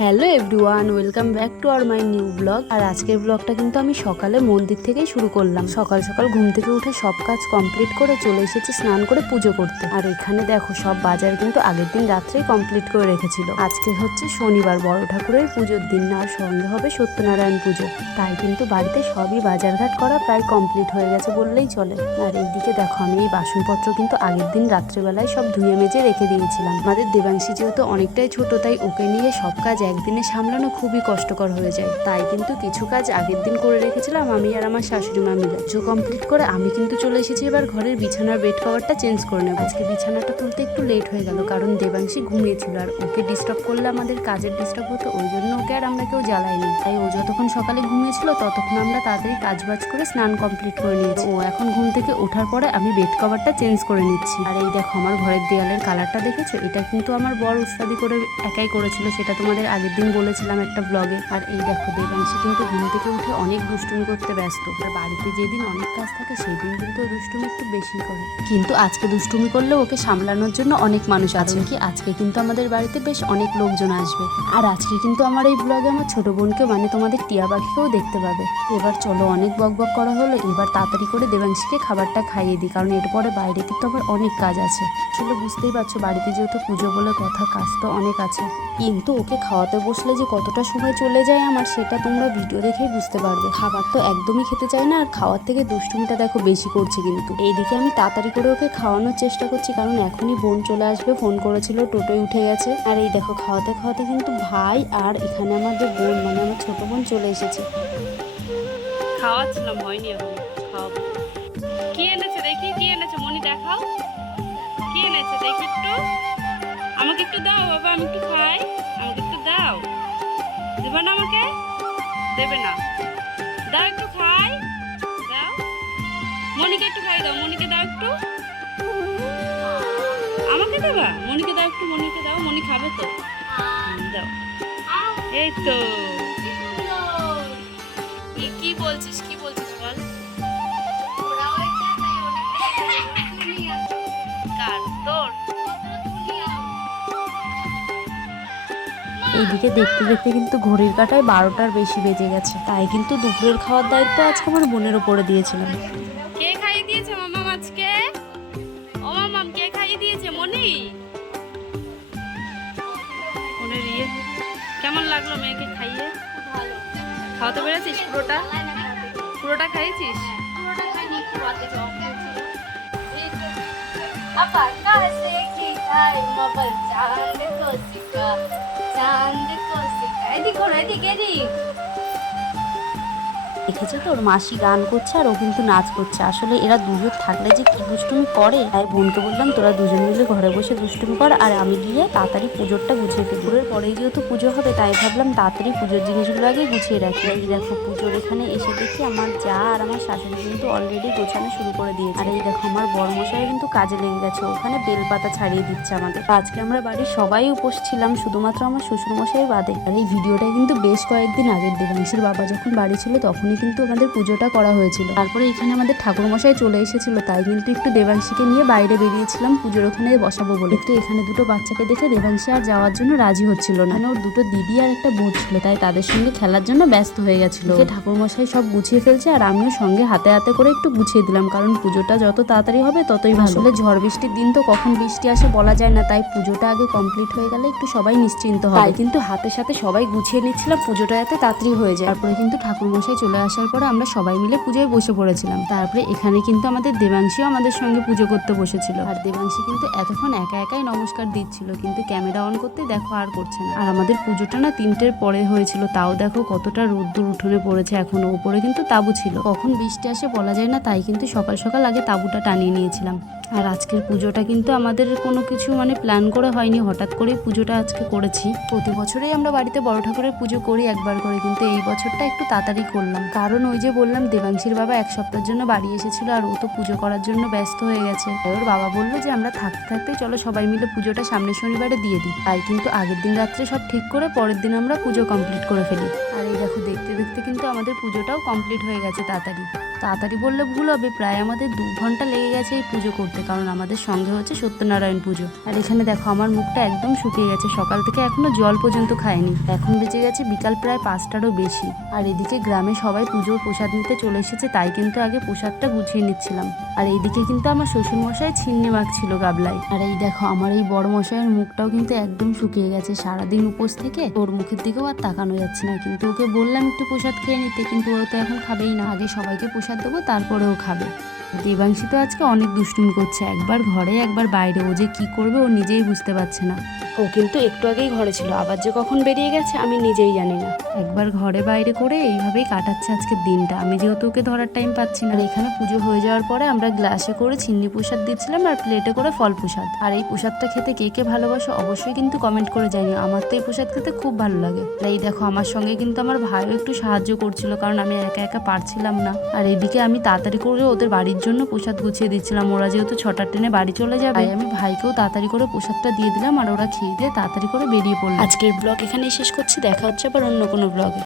Hello everyone, welcome back to our my new blog. আর আজকের ব্লগটা কিন্তু আমি সকালে মন্দির থেকেই শুরু করলাম। সকাল সকাল ঘুম থেকে উঠে সব কাজ কমপ্লিট করে চলে এসেছি স্নান করে পুজো করতে। আর এখানে দেখো সব বাজার কিন্তু আগের দিন রাত্রেই কমপ্লিট করে রেখেছিল। আজকে হচ্ছে শনিবার, বড় ঠাকুরের পুজোর দিন, আর সঙ্গে হবে সত্যনারায়ণ পুজো। তাই কিন্তু বাড়িতে সবই বাজারঘাট করা প্রায় কমপ্লিট হয়ে গেছে বললেই চলে। আর এইদিকে দেখো আমি এই বাসনপত্র কিন্তু আগের দিন রাত্রেবেলায় সব ধুয়ে মেজে রেখে দিয়েছিলাম। আমাদের দেবাংশী যেহেতু অনেকটাই ছোট, তাই ওকে নিয়ে সব কাজ একদিনে সামলানো খুবই কষ্টকর হয়ে যায়। তাই কিন্তু কিছু কাজ আগের দিন করে রেখেছিলাম আমি আর আমার শাশুড়ি মা মিলে। পুজো কমপ্লিট করে আমি কিন্তু চলে এসেছি এবার ঘরের বিছানার বেড কভারটা চেঞ্জ করে নেব। আজকে বিছানাটা তুলতে একটু লেট হয়ে গেল, কারণ দেবাংশী ঘুমিয়েছিল আর ওকে ডিস্টার্ব করলে আমাদের কাজের ডিস্টার্ব হতো, ওই জন্য ওকে আর আমরা কেউ জ্বালাইনি। তাই ও যতক্ষণ সকালে ঘুমিয়েছিল ততক্ষণ আমরা তাড়াতাড়ি কাজবাজ করে স্নান কমপ্লিট করে নিয়েছি। ও এখন ঘুম থেকে ওঠার পরে আমি বেড কভারটা চেঞ্জ করে নিচ্ছি। আর এই দেখো আমার ঘরের দেয়ালের কালারটা দেখেছো, এটা কিন্তু আমার বর উস্তাদি করে একাই করেছিল, সেটা তোমাদের আগের দিন বলেছিলাম একটা ব্লগে। আর এই দেখো দেবাংশী কিন্তু ঘুম থেকে উঠে অনেক দুষ্টুমি করতে ব্যস্ত। আর বাড়িতে যেদিন অনেক কাজ থাকে সেই দিন কিন্তু দুষ্টুমি একটু বেশি করে, কিন্তু আজকে দুষ্টুমি করলে ওকে সামলানোর জন্য অনেক মানুষ আছে। কি আজকে কিন্তু আমাদের বাড়িতে বেশ অনেক লোকজন আসবে। আর আজকে কিন্তু আমার এই ব্লগে আমার ছোট বোনকে মানে তোমাদের টিয়া পাখিকেও দেখতে পাবে। এবার চলো, অনেক বকবক করা হলো, এবার তাড়াতাড়ি করে দেবাংশীকে খাবারটা খাইয়ে দিই, কারণ এরপরে বাইরে কিন্তু আবার অনেক কাজ আছে। আসলে বুঝতেই পারছো বাড়িতে যেহেতু পুজো বলে কথা, কাজ তো অনেক আছে, কিন্তু ওকে খাওয়াতে বসলে যে কতটা সময় চলে যায় আমার, সেটা তোমরা ভিডিও দেখেই বুঝতে পারবে। খাবার তো একদমই খেতে চায় না, আর খাওয়ার থেকে দুষ্টুমিটা দেখো বেশি করছে। কিন্তু এইদিকে আমি তাড়াতাড়ি করে ওকে খাওয়ানোর চেষ্টা করছি, কারণ এখনই বোন চলে আসবে, ফোন করেছিল, টোটোয় উঠে গেছে। আর এই দেখো খাওয়াতে খাওয়াতে কিন্তু ভাই আর এখানে আমাদের বোন মানে আমার ছোট বোন চলে এসেছে। খাওয়াচ্ছিলাম, হয়নি, এখন খাওয়াবো। কি এনেছে দেখি, কি এনেছে মনি, দেখাও কি এনেছে দেখি একটু। আমাকে একটু দাও বাবা, আমি একটু খাই, আমাকে একটু দাও। দেবে না আমাকে? দেবে না? দাও একটু খাই, দাও। মনিকে একটু খাই দাও, মনিকে দাও একটু। আমাকে দেবা? মনিকে দাও একটু, মনিকে দাও, মনি খাবে তো, দাও। এই তো। কি বলছিস, কি বলছিস বল। কার? তোর? এইদিকে দেখতে দেখতে কিন্তু ঘড়ির কাঁটায় 12টার বেশি বেজে গেছে। তাই কিন্তু দুপুরের খাওয়ার দায়িত্ব আজকে আমার বোনের ওপরে দিয়েছিলাম। কে খাইয়ে দিয়েছে মামাম আজকে? ও মামাম, কে খাইয়ে দিয়েছে? মনি? মনের ইয়ে কেমন লাগলো মেয়েকে খাইয়ে? ভালো। খাওয়াতে পেরেছিস পুরোটা? পুরোটা খাইয়েছিস? পুরোটা খাইনি, একটু বাদে জল খেয়েছি। আপা কাছে কি খাই মোবাইল চাঁদ কো সিকা, চাঁদ কো সিকা। এদিকে এদিকে এদিকে দেখেছো তো, ওর মাসি গান করছে আর ও কিন্তু নাচ করছে। আসলে এরা দুজন থাকলে যে কি দুষ্টুমি করে, তাই বোনকে বললাম তোরা দুজন মিলে ঘরে বসে দুষ্টুমি কর, আর আমি গিয়ে তাড়াতাড়ি পুজোরটা গুছিয়ে ফেলি। পুজোর পরেই যেহেতু পুজো হবে, তাই ভাবলাম তাড়াতাড়ি পুজোর জিনিসগুলো আগে গুছিয়ে রাখি। এই দেখো পুজোর এখানে এসে দেখি আমার যা আর আমার শাশুড়ি কিন্তু অলরেডি গোছানো শুরু করে দিয়েছে। আর এই দেখো আমার বড়মশাই কিন্তু কাজে লেগে গেছে, ওখানে বেলপাতা ছাড়িয়ে দিচ্ছে আমাদের। আজকে আমরা বাড়ির সবাই উপোস ছিলাম, শুধুমাত্র আমার শ্বশুরমশাই বাদে। আর এই ভিডিওটা কিন্তু বেশ কয়েকদিন আগের, দেবাংশীর বাবা যখন বাড়ি ছিল তখনই কিন্তু আমাদের পুজোটা করা হয়েছিল। তারপরে এখানে আমাদের ঠাকুরমশাই চলে এসেছিল, তাই কিন্তু একটু দেবাংশীকে নিয়ে বাইরে বেরিয়েছিলাম পুজোর ওখানে বসাবো বলে। তো এখানে দুটো বাচ্চাকে দেখে দেবাংশী আর যাওয়ার জন্য রাজি হচ্ছিল না। ওর দুটো দিদি আর একটা বোন ছিল, তাই তাদের সঙ্গে খেলার জন্য ব্যস্ত হয়ে গেছিল। ঠাকুরমশাই সব গুছিয়ে ফেলছে আর আমিও সঙ্গে হাতে হাতে করে একটু গুছিয়ে দিলাম, কারণ পুজোটা যত তাড়াতাড়ি হবে ততই ভালো। আসলে ঝড় বৃষ্টির দিন তো কখন বৃষ্টি আসে বলা যায় না, তাই পুজোটা আগে কমপ্লিট হয়ে গেলে একটু সবাই নিশ্চিন্ত হয়। তাই কিন্তু হাতের সাথে সবাই গুছিয়ে নিচ্ছিলাম পুজোটা যাতে তাড়াতাড়ি হয়ে যায়। তারপরে কিন্তু ঠাকুরমশাই চলে আসার পরে আমরা সবাই মিলে পুজোয় বসে পড়েছিলাম। তারপরে এখানে কিন্তু আমাদের দেবাংশীও আমাদের সঙ্গে পুজো করতে বসেছিল। আর দেবাংশী কিন্তু এতক্ষণ একা একাই নমস্কার দিচ্ছিল, কিন্তু ক্যামেরা অন করতে দেখো আর করছে না। আর আমাদের পুজোটা না 3টের পরে হয়েছিল, তাও দেখো কতটা রোদ্দুর উঠোনে পড়েছে এখনো। ওপরে কিন্তু তাঁবু ছিল, কখন বৃষ্টি আসে বলা যায় না, তাই কিন্তু সকাল সকাল আগে তাঁবুটা টানিয়ে নিয়েছিলাম। আর আজকের পুজোটা কিন্তু আমাদের কোনো কিছু মানে প্ল্যান করে হয়নি, হঠাৎ করেই পুজোটা আজকে করেছি। প্রতি বছরেই আমরা বাড়িতে বড় ঠাকুরের পুজো করি একবার করে, কিন্তু এই বছরটা একটু তাড়াতাড়ি করলাম, কারণ ওই যে বললাম দেবাংশীর বাবা 1 সপ্তাহের জন্য বাড়ি এসেছিল আর ও তো পুজো করার জন্য ব্যস্ত হয়ে গেছে। ওর বাবা বললো যে আমরা থাকতে থাকতে চলো সবাই মিলে পুজোটা সামনের শনিবারে দিয়ে দিই। তাই কিন্তু আগের দিন রাত্রে সব ঠিক করে পরের দিন আমরা পুজো কমপ্লিট করে ফেলি। আর এই দেখো দেখতে দেখতে কিন্তু আমাদের পুজোটাও কমপ্লিট হয়ে গেছে তাড়াতাড়ি। তাড়াতাড়ি বললে ভুল হবে, প্রায় আমাদের 2 ঘন্টা লেগে গেছে এই পুজো করতে, কারণ আমাদের সঙ্গে হচ্ছে সত্যনারায়ণ পুজো। আর এখানে দেখো আমার মুখটা একদম শুকিয়ে গেছে, সকাল থেকে এখনো জল পর্যন্ত খাইনি। এখন বেজে গেছে বিকাল প্রায় 5টারও বেশি। আর এদিকে গ্রামে সবাই পুজোর প্রসাদ নিতে চলে এসেছে, তাই কিন্তু আগে প্রসাদটা গুছিয়ে নিচ্ছিলাম। আর এইদিকে কিন্তু আমার শ্বশুর মশাই ছিন্নি মাখছিল গাবলায়। আর এই দেখো আমার এই বড় মশাইয়ের মুখটাও কিন্তু একদম শুকিয়ে গেছে, সারাদিন উপোস থেকে ওর মুখের দিকেও আর তাকানো যাচ্ছে না। কিন্তু ওকে বললাম একটু প্রসাদ খেয়ে নিতে, কিন্তু ও তো এখন খাবেই না, আগে সবাইকে প্রসাদ দেবো তারপরে ও খাবে। দেবাংশী তো আজকে অনেক দুষ্টুমি করছে, একবার ঘরে একবার বাইরে, ও যে কি করবে ও নিজেই বুঝতে পারছে না। ও কিন্তু একটু আগেই ঘরে ছিল, আবার যে কখন বেরিয়ে গেছে আমি নিজেই জানি না। একবার ঘরে বাইরে করে এইভাবেই কাটাচ্ছে আজকের দিনটা, আমি যেহেতু ওকে ধরার টাইম পাচ্ছি না। আর এখানে পুজো হয়ে যাওয়ার পরে আমরা গ্লাসে করে চিন্নি প্রসাদ দিচ্ছিলাম আর প্লেটে করে ফল প্রসাদ। আর এই প্রসাদটা খেতে কে কে ভালোবাসো অবশ্যই কিন্তু কমেন্ট করে জানিও, আমার তো এই প্রসাদ খেতে খুব ভালো লাগে। আর এই দেখো আমার সঙ্গে কিন্তু আমার ভাইও একটু সাহায্য করছিল, কারণ আমি একা একা পারছিলাম না। আর এদিকে আমি তাড়াতাড়ি করে ওদের বাড়ির জন্য প্রসাদ গুছিয়ে দিচ্ছিলাম, ওরা যেহেতু 6টার ট্রেনে বাড়ি চলে যাবে, তাই আমি ভাইকেও তাড়াতাড়ি করে প্রসাদটা দিয়ে দিলাম। আর ওরা খেয়ে দিয়ে তাড়াতাড়ি করে বেরিয়ে পড়লো। আজকের ব্লগ এখানেই শেষ করছি, দেখা হচ্ছে আবার অন্য কোনো ব্লগে।